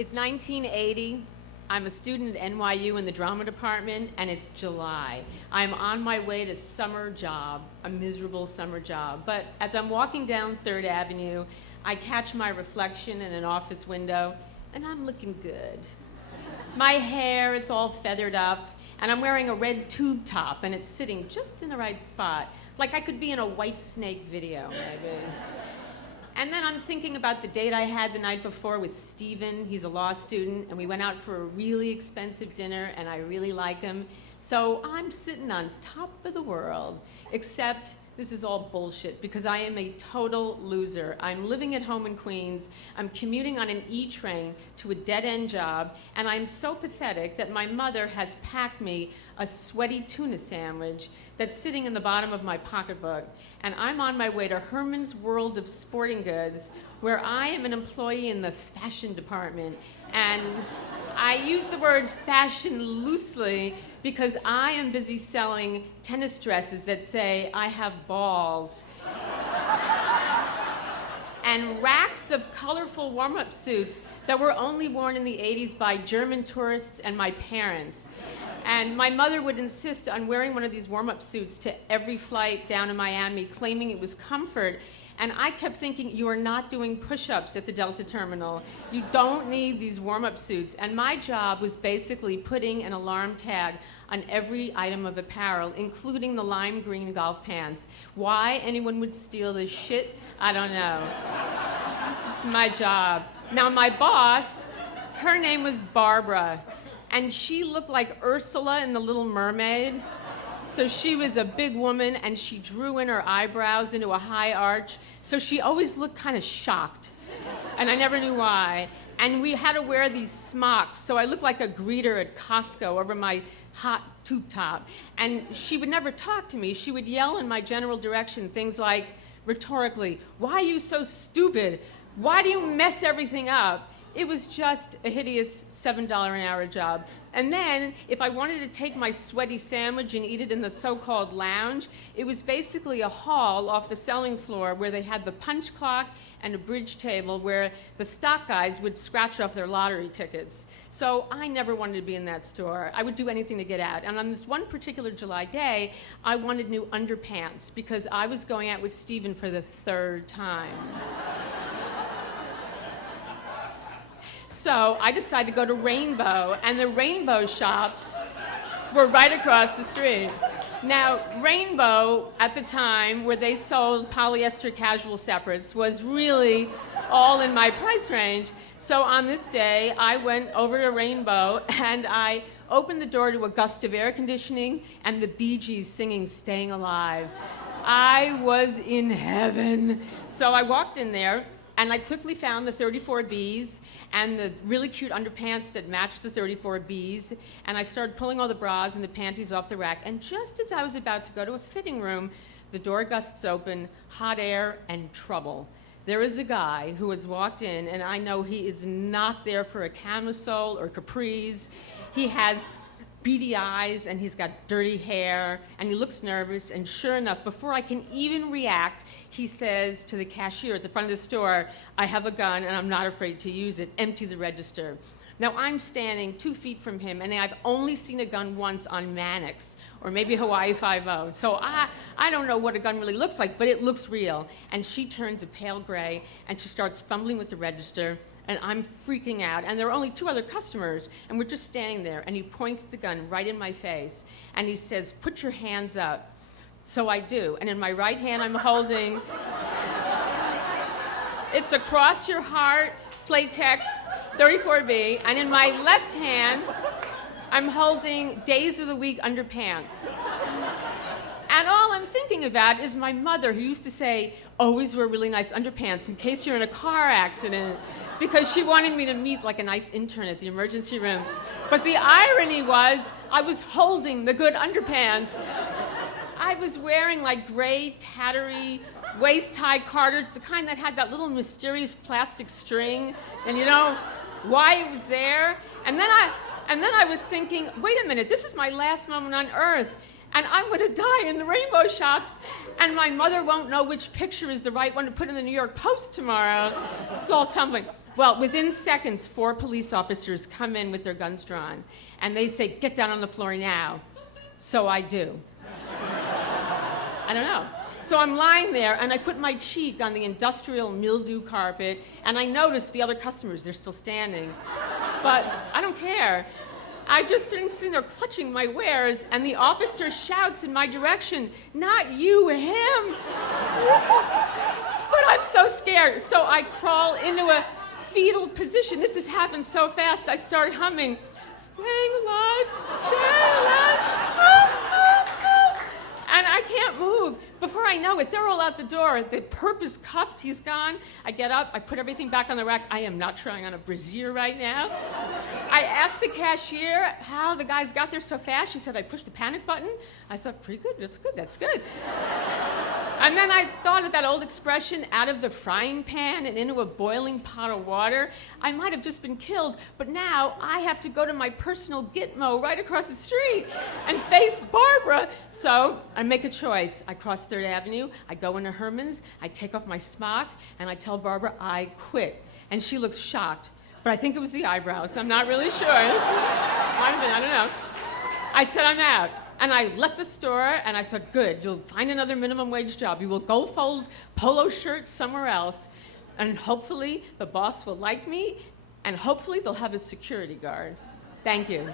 It's 1980. I'm a student at NYU in the drama department, and it's July. I'm on my way to summer job, a miserable summer job. But as I'm walking down 3rd Avenue, I catch my reflection in an office window, and I'm looking good. My hair, it's all feathered up, and I'm wearing a red tube top, and it's sitting just in the right spot. Like I could be in a Whitesnake video, maybe. And then I'm thinking about the date I had the night before with Steven. He's a law student, and we went out for a really expensive dinner, and I really like him. So I'm sitting on top of the world, except this is all bullshit because I am a total loser. I'm living at home in Queens. I'm commuting on an E-train to a dead-end job, and I'm so pathetic that my mother has packed me a sweaty tuna sandwich that's sitting in the bottom of my pocketbook. And I'm on my way to Herman's World of Sporting Goods, where I am an employee in the fashion department. And I use the word fashion loosely because I am busy selling tennis dresses that say, I have balls. And racks of colorful warm-up suits that were only worn in the 80s by German tourists and my parents. And my mother would insist on wearing one of these warm-up suits to every flight down to Miami, claiming it was comfort. And I kept thinking, you are not doing push-ups at the Delta terminal. You don't need these warm-up suits. And my job was basically putting an alarm tag on every item of apparel, including the lime green golf pants. Why anyone would steal this shit, I don't know. This is my job. Now my boss, her name was Barbara, and she looked like Ursula in The Little Mermaid. So she was a big woman, and she drew in her eyebrows into a high arch. So she always looked kind of shocked, and I never knew why. And we had to wear these smocks, so I looked like a greeter at Costco over my hot tube top. And she would never talk to me. She would yell in my general direction things like, rhetorically, why are you so stupid? Why do you mess everything up? It was just a hideous $7 an hour job. And then, if I wanted to take my sweaty sandwich and eat it in the so-called lounge, it was basically a hall off the selling floor where they had the punch clock and a bridge table where the stock guys would scratch off their lottery tickets. So I never wanted to be in that store. I would do anything to get out. And on this one particular July day, I wanted new underpants because I was going out with Steven for the 3rd time. So I decided to go to Rainbow, and the Rainbow shops were right across the street. Now, Rainbow, at the time, where they sold polyester casual separates, was really all in my price range. So on this day, I went over to Rainbow, and I opened the door to a gust of air conditioning and the Bee Gees singing Staying Alive. I was in heaven. So I walked in there, and I quickly found the 34 Bs and the really cute underpants that matched the 34 Bs. And I started pulling all the bras and the panties off the rack. And just as I was about to go to a fitting room, the door gusts open, hot air, and trouble. There is a guy who has walked in, and I know he is not there for a camisole or capris. He has beady eyes, and he's got dirty hair, and he looks nervous, and sure enough, before I can even react, he says to the cashier at the front of the store, I have a gun, and I'm not afraid to use it. Empty the register. Now, I'm standing 2 feet from him, and I've only seen a gun once on Mannix, or maybe Hawaii Five-0. So I don't know what a gun really looks like, but it looks real. And she turns a pale gray, and she starts fumbling with the register, and I'm freaking out. And there are only 2 other customers, and we're just standing there, and he points the gun right in my face, and he says, put your hands up. So I do, and in my right hand I'm holding, it's a Cross Your Heart Playtex 34B, and in my left hand, I'm holding Days of the Week underpants. And all I'm thinking about is my mother, who used to say, always wear really nice underpants in case you're in a car accident, because she wanted me to meet like a nice intern at the emergency room. But the irony was, I was holding the good underpants. I was wearing like gray, tattery, waist-high Carters, the kind that had that little mysterious plastic string, and you know why it was there. And then I was thinking, wait a minute, this is my last moment on Earth, and I'm going to die in the Rainbow shops, and my mother won't know which picture is the right one to put in the New York Post tomorrow. It's all tumbling. Well, within seconds, 4 police officers come in with their guns drawn, and they say, "Get down on the floor now." So I do. I don't know. So I'm lying there, and I put my cheek on the industrial mildew carpet, and I notice the other customers, they're still standing. But I don't care. I'm just sitting there clutching my wares, and the officer shouts in my direction, "Not you, him!" But I'm so scared, so I crawl into a fetal position. This has happened so fast, I start humming, "Staying alive, staying alive, and I can't move. Before I know it, they're all out the door. The perp is cuffed, he's gone. I get up, I put everything back on the rack. I am not trying on a brassiere right now. I asked the cashier how the guys got there so fast. She said, "I pushed the panic button." I thought, pretty good, that's good. And then I thought of that old expression, out of the frying pan and into a boiling pot of water. I might have just been killed, but now I have to go to my personal Gitmo right across the street and face Barbara. So I make a choice. I cross 3rd Avenue, I go into Herman's, I take off my smock, and I tell Barbara I quit. And she looks shocked, but I think it was the eyebrows. I'm not really sure. Might have been, I don't know. I said, "I'm out." And I left the store, and I thought, good, you'll find another minimum wage job. You will go fold polo shirts somewhere else, and hopefully the boss will like me, and hopefully they'll have a security guard. Thank you.